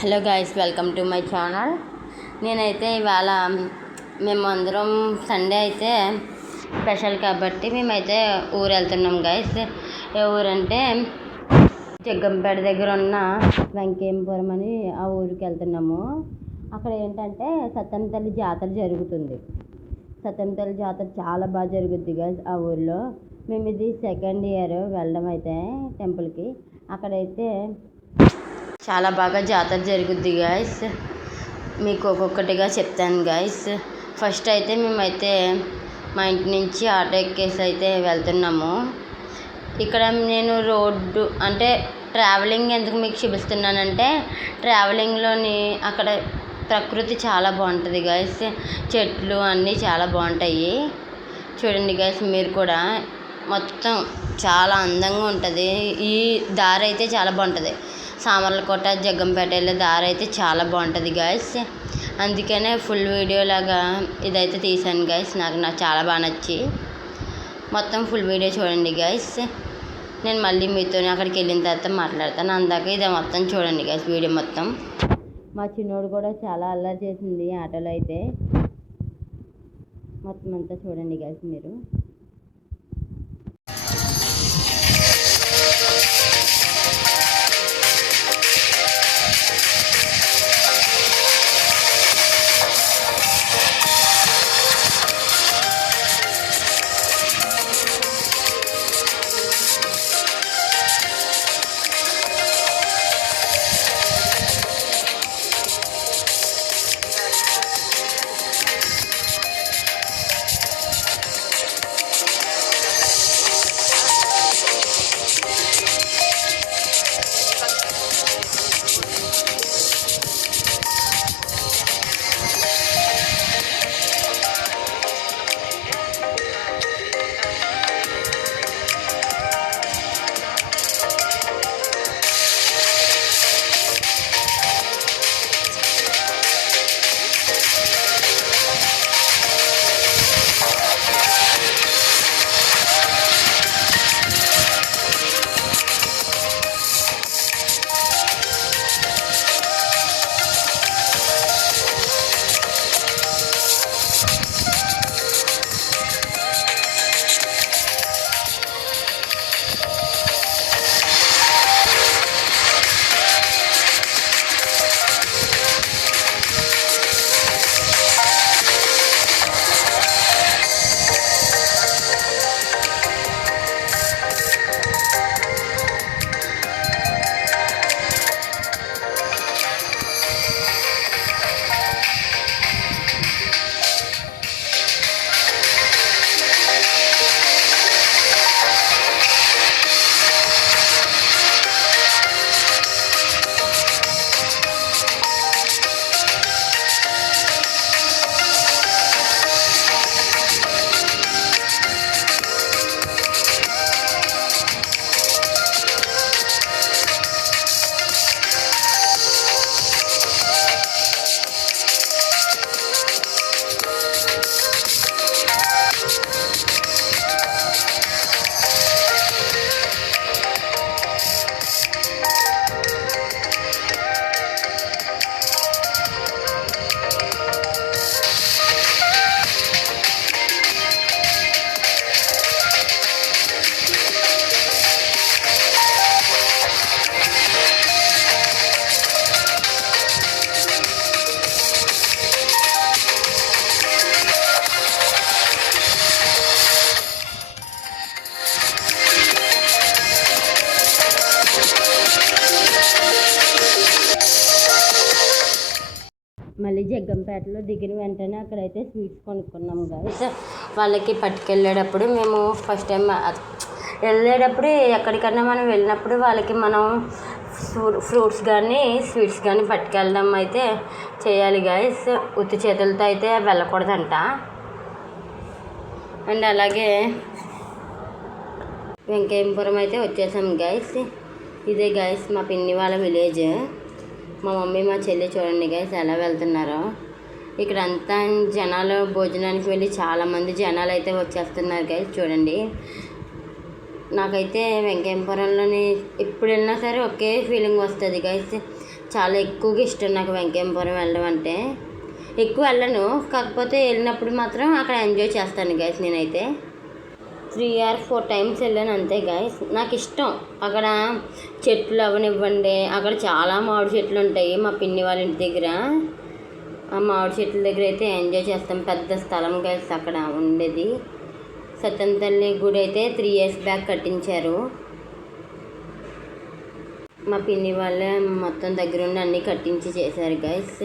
Hello guys, welcome to my channel. నేనైతే ఇవాళ మేము అందరం సండే అయితే స్పెషల్ కాబట్టి మేమైతే ఊరు వెళ్తున్నాం గైస్. ఏ ఊరంటే జగ్గంపేట దగ్గర ఉన్న వెంకేంపురం అని ఆ ఊరికి వెళ్తున్నాము. అక్కడ ఏంటంటే సత్యం తల్లి జాతర జరుగుతుంది. సత్యం తల్లి జాతర చాలా బాగా జరుగుద్ది గైస్ ఆ ఊరిలో. మేము ఇది సెకండ్ ఇయర్ వెళ్ళడం అయితే టెంపుల్కి. అక్కడైతే చాలా బాగా జాతర జరుగుద్ది గైస్. మీకు ఒక్కొక్కటిగా చెప్తాను గైస్. ఫస్ట్ అయితే మేమైతే మా ఇంటి నుంచి ఆటో ఎక్కేసి అయితే వెళ్తున్నాము. ఇక్కడ నేను రోడ్డు అంటే ట్రావెలింగ్ ఎందుకు మీకు చూపిస్తున్నానంటే ట్రావెలింగ్లోని అక్కడ ప్రకృతి చాలా బాగుంటుంది గైస్. చెట్లు అన్నీ చాలా బాగుంటాయి. చూడండి గైస్, మీరు కూడా మొత్తం చాలా అందంగా ఉంటుంది. ఈ దారి అయితే చాలా బాగుంటుంది. సామర్లకోట జగ్గంపేట వెళ్ళే దారి అయితే చాలా బాగుంటుంది గైస్. అందుకనే ఫుల్ వీడియో లాగా ఇదైతే తీసాను గైస్. నాకు చాలా బాగా నచ్చి మొత్తం ఫుల్ వీడియో చూడండి గైస్. నేను మళ్ళీ మీతో అక్కడికి వెళ్ళిన తర్వాత మాట్లాడతాను. అందాక ఇదే మొత్తం చూడండి గైస్, వీడియో మొత్తం. మా చిన్నోడు కూడా చాలా అల్లరి చేసింది ఆటోలో అయితే. మొత్తం అంతా చూడండి గైస్ మీరు. మళ్ళీ జగ్గంపేటలో దిగిన వెంటనే అక్కడైతే స్వీట్స్ కొనుక్కున్నాము గైస్. వాళ్ళకి పట్టుకెళ్ళేటప్పుడు మేము ఫస్ట్ టైం వెళ్ళేటప్పుడు ఎక్కడికన్నా మనం వెళ్ళినప్పుడు వాళ్ళకి మనం ఫ్రూట్స్ కానీ స్వీట్స్ కానీ పట్టుకెళ్ళడం అయితే చేయాలి గైస్. ఉత్తి చేతులతో అయితే వెళ్ళకూడదంట. అండ్ అలాగే వెంకేంపురం అయితే వచ్చేసాం గైస్. ఇదే గైస్ మా పిన్ని వాళ్ళ విలేజ్. మా మమ్మీ మా చెల్లి చూడండి గైస్ ఎలా వెళ్తున్నారో. ఇక్కడ అంతా జనాలు భోజనానికి వెళ్ళి చాలామంది జనాలు అయితే వచ్చేస్తున్నారు గైస్ చూడండి. నాకైతే వెంకేంపురంలోని ఎప్పుడు వెళ్ళినా సరే ఒకే ఫీలింగ్ వస్తుంది గైస్. చాలా ఎక్కువగా ఇష్టం నాకు వెంకయ్యపురం వెళ్ళడం అంటే. ఎక్కువ వెళ్ళను, కాకపోతే వెళ్ళినప్పుడు మాత్రం అక్కడ ఎంజాయ్ చేస్తాను గైస్. నేనైతే 3 or 4 times వెళ్ళాను అంతే గైస్. నాకు ఇష్టం అక్కడ చెట్లు అవనివ్వండి, అక్కడ చాలా మామిడి చెట్లు ఉంటాయి మా పిన్ని వాళ్ళ ఇంటి దగ్గర. ఆ మామిడి చెట్ల దగ్గర అయితే ఎంజాయ్ చేస్తాం. పెద్ద స్థలం గైస్ అక్కడ ఉండేది. సత్యం తల్లి గుడి అయితే 3 years బ్యాక్ కట్టించారు. మా పిన్ని వాళ్ళే మొత్తం దగ్గరుండి అన్నీ కట్టించి చేశారు గైస్.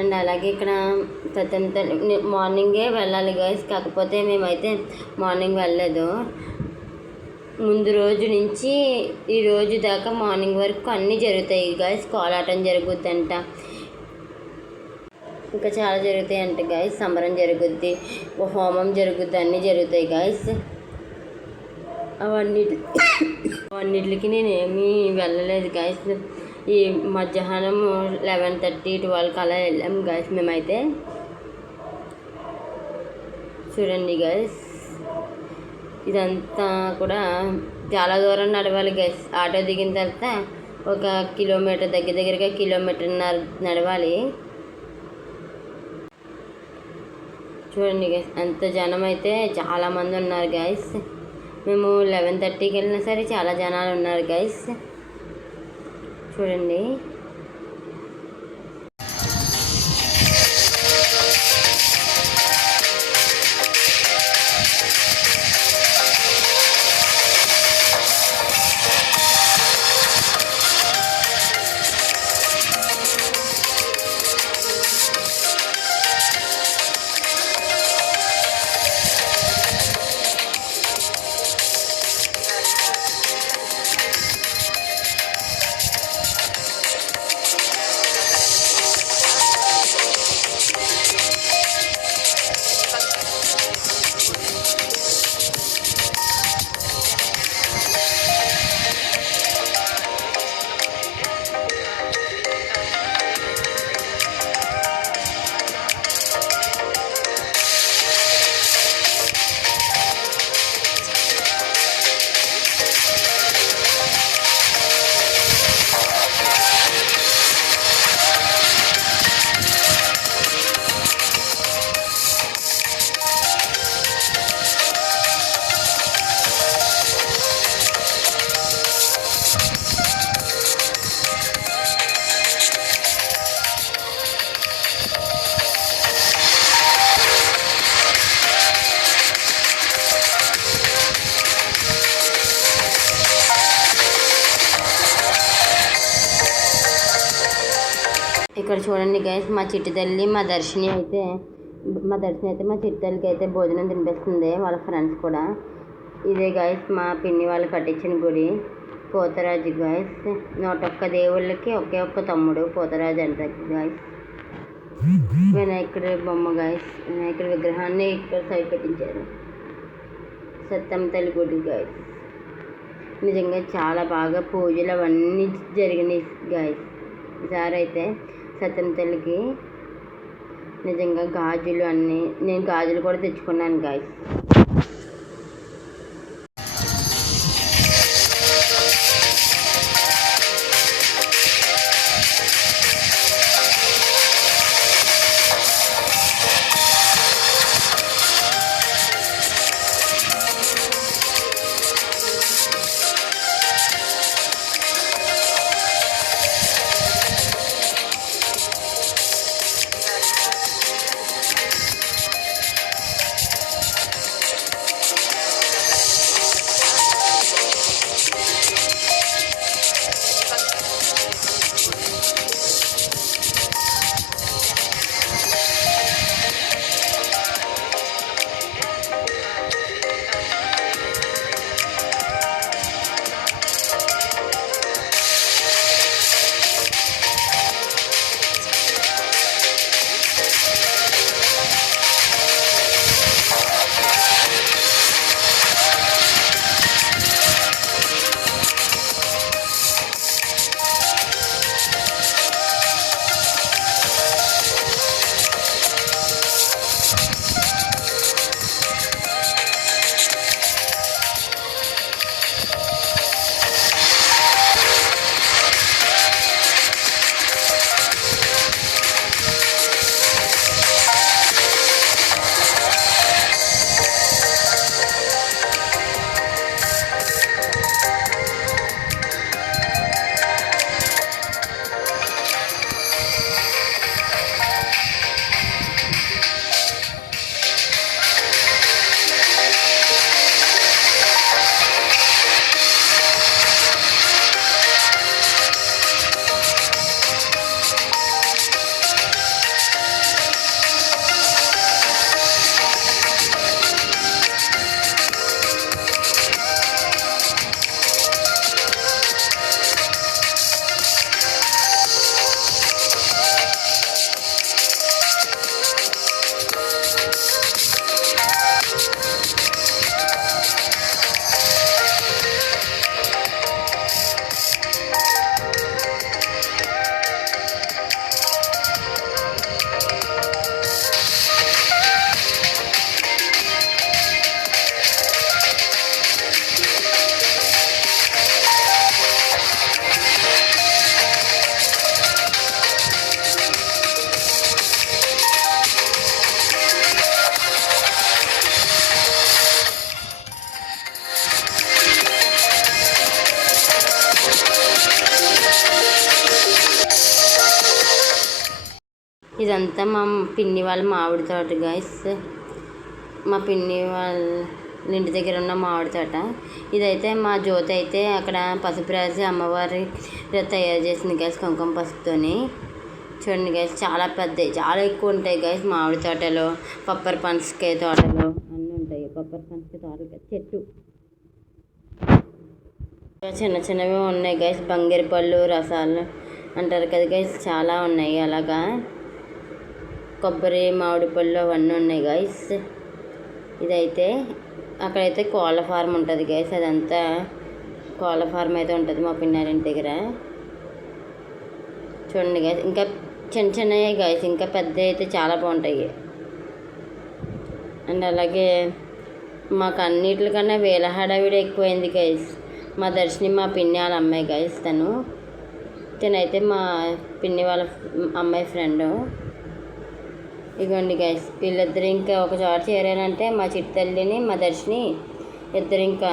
అండ్ అలాగే ఇక్కడ సత్యం తల్లి మార్నింగే వెళ్ళాలి గైస్, కాకపోతే మేమైతే మార్నింగ్ వెళ్ళలేదు. ముందు రోజు నుంచి ఈ రోజు దాకా మార్నింగ్ వరకు అన్నీ జరుగుతాయి గైస్. కోలాటం జరుగుద్దంట, ఇంకా చాలా జరుగుతాయి అంట గైస్. సంబరం జరుగుద్ది, హోమం జరుగుద్ది, అన్నీ జరుగుతాయి గైస్. అవన్నిటికి నేనేమీ వెళ్ళలేదు గైస్. ఈ మధ్యాహ్నం 11:30, 12 అలా వెళ్ళాం గైస్ మేమైతే. చూడండి గైస్, ఇదంతా కూడా చాలా దూరం నడవాలి గైస్. ఆటో దిగిన తర్వాత 1 kilometer, దగ్గరగా 1.5 kilometers నడవాలి. చూడండి గైస్, అంత జనం అయితే చాలామంది ఉన్నారు గైస్. మేము 11:30కి వెళ్ళినా సరే చాలా జనాలు ఉన్నారు గైస్. చూడండి, ఇక్కడ చూడండి గైస్, మా చిట్టి తల్లి మా దర్శిని అయితే మా చిట్టి తల్లికి అయితే భోజనం తినిపిస్తుంది, వాళ్ళ ఫ్రెండ్స్ కూడా. ఇదే గైస్ మా పిన్ని వాళ్ళు కట్టించిన గుడి, పోతరాజు గైస్. 101 దేవుళ్ళకి ఒకే ఒక్క తమ్ముడు పోతరాజు అంట గైస్. వినాయకుడి బొమ్మ గైస్, వినాయకుడి విగ్రహాన్ని ఇక్కడ సైడ్ పెట్టించారు. సత్యం తల్లి గుడి గైస్. నిజంగా చాలా బాగా పూజలు అవన్నీ జరిగినాయి గైస్. ఈసారి అయితే సత్యం తల్లికి నిజంగా గాజులు అన్నీ, నేను గాజులు కూడా తెచ్చుకున్నాను గైస్. ఇదంతా మా పిన్ని వాళ్ళ మామిడి తోట గైస్. మా పిన్ని వాళ్ళ ఇంటి దగ్గర ఉన్న మామిడి తోట. ఇదైతే మా జ్యోతి అయితే అక్కడ పసుపు రాసి అమ్మవారి తయారు చేసింది గైస్, కుంకుమ పసుపుతోని. చూడండి గైస్, చాలా పెద్దవి, చాలా ఎక్కువ ఉంటాయి గైస్ మామిడి తోటలో. పప్పర్ పనసకాయ తోటలో అన్నీ ఉంటాయి. పప్పర్ పనసకాయ తోటలు చెట్టు చిన్న చిన్నవి ఉన్నాయి గైస్. బంగిరిపళ్ళు రసాలు అంటారు కదా గైస్, చాలా ఉన్నాయి. అలాగా కొబ్బరి మామిడి పళ్ళు అవన్నీ ఉన్నాయి గైస్. ఇదైతే అక్కడైతే కోళ్ళ ఫార్మ్ ఉంటుంది గైస్. అదంతా కోళ్ళ ఫార్మ్ అయితే ఉంటుంది మా పిన్నారింటి దగ్గర. చూడండి గైస్, ఇంకా చిన్న చిన్నవి గైస్, ఇంకా పెద్దవి అయితే చాలా బాగుంటాయి. అండ్ అలాగే మాకు అన్నిటికన్నా వేల హడావిడి ఎక్కువైంది గైస్. మా దర్శిని మా పిన్ని వాళ్ళ అమ్మాయి గైస్. తనైతే మా పిన్ని వాళ్ళ అమ్మాయి ఫ్రెండు. ఇగోండి గైస్, వీళ్ళిద్దరు ఇంకా ఒక చోట చేరారంటే మా చిట్టల్లిని మా దర్శిని ఇద్దరు ఇంకా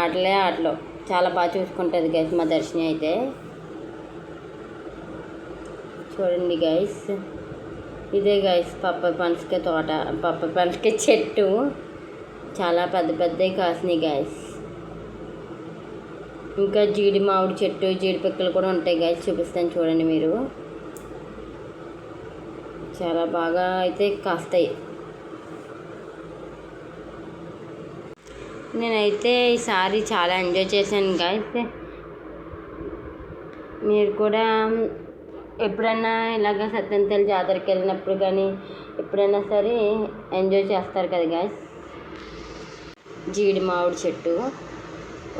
ఆటలు చాలా బాగా చూసుకుంటుంది గైస్ మా దర్శిని అయితే. చూడండి గైస్, ఇదే గైస్ పప్పర్ పనసకాయ తోట, పప్పర్ పనసకాయ చెట్టు చాలా పెద్ద పెద్దవి కాసినాయి గైస్. ఇంకా జీడి మామిడి చెట్టు, జీడి పిక్కలు కూడా ఉంటాయి గైస్, చూపిస్తాను చూడండి మీరు. చాలా బాగా అయితే కాస్తాయి. నేనైతే ఈసారి చాలా ఎంజాయ్ చేశాను గైస్. మీరు కూడా ఎప్పుడైనా ఇలాగ సత్యంతల్లి జాతరకి వెళ్ళినప్పుడు కానీ ఎప్పుడైనా సరే ఎంజాయ్ చేస్తారు కదా గైస్. జీడి మామిడి చెట్టు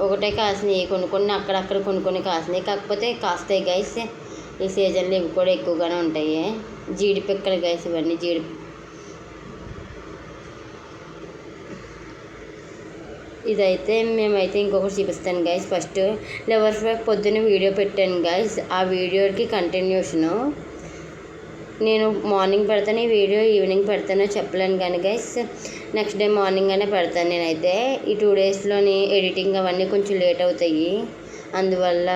ఒకటే కాసినాయి, కొన్ని అక్కడక్కడ కొన్ని కాసినాయి, కాకపోతే కాస్తాయి గైస్. ఈ సీజన్లో ఇవి కూడా ఎక్కువగానే ఉంటాయి. జీడి పిక్కలు గైస్ ఇవన్నీ. ఇదైతే మేమైతే ఇంకొకటి చూపిస్తాను గైస్. ఫస్ట్ లెవర్ ఫ్రై పొద్దున్న వీడియో పెట్టాను గైస్. ఆ వీడియోకి కంటిన్యూషను నేను మార్నింగ్ పెడతాను, ఈ వీడియో ఈవినింగ్ పెడతానో చెప్పలేను కానీ గైస్, నెక్స్ట్ డే మార్నింగ్ అనే పెడతాను. నేనైతే ఈ 2 డేస్లోని ఎడిటింగ్ అవన్నీ కొంచెం లేట్ అవుతాయి, అందువల్ల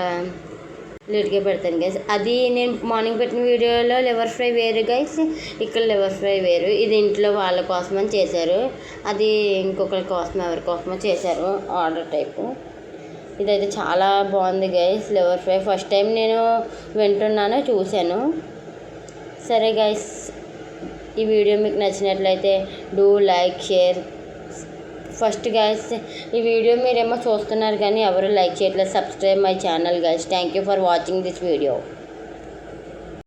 లేట్గా పెడతాను గైస్. అది నేను మార్నింగ్ పెట్టిన వీడియోలో లివర్ ఫ్రై వేరు గైస్, ఇక్కడ లివర్ ఫ్రై వేరు. ఇది ఇంట్లో వాళ్ళ కోసమని చేశారు, అది ఇంకొకరి కోసం ఎవరి కోసమో చేశారు, ఆర్డర్ టైపు. ఇదైతే చాలా బాగుంది guys liver fry. First time నేను వింటున్నాను, చూశాను. సరే గైస్, ఈ వీడియో మీకు నచ్చినట్లయితే do like share. First guys, ఈ వీడియో మీరేమో చూస్తున్నారు కానీ ఎవరు లైక్ చేయట్లేదు. Subscribe my channel guys. Thank you for watching this video.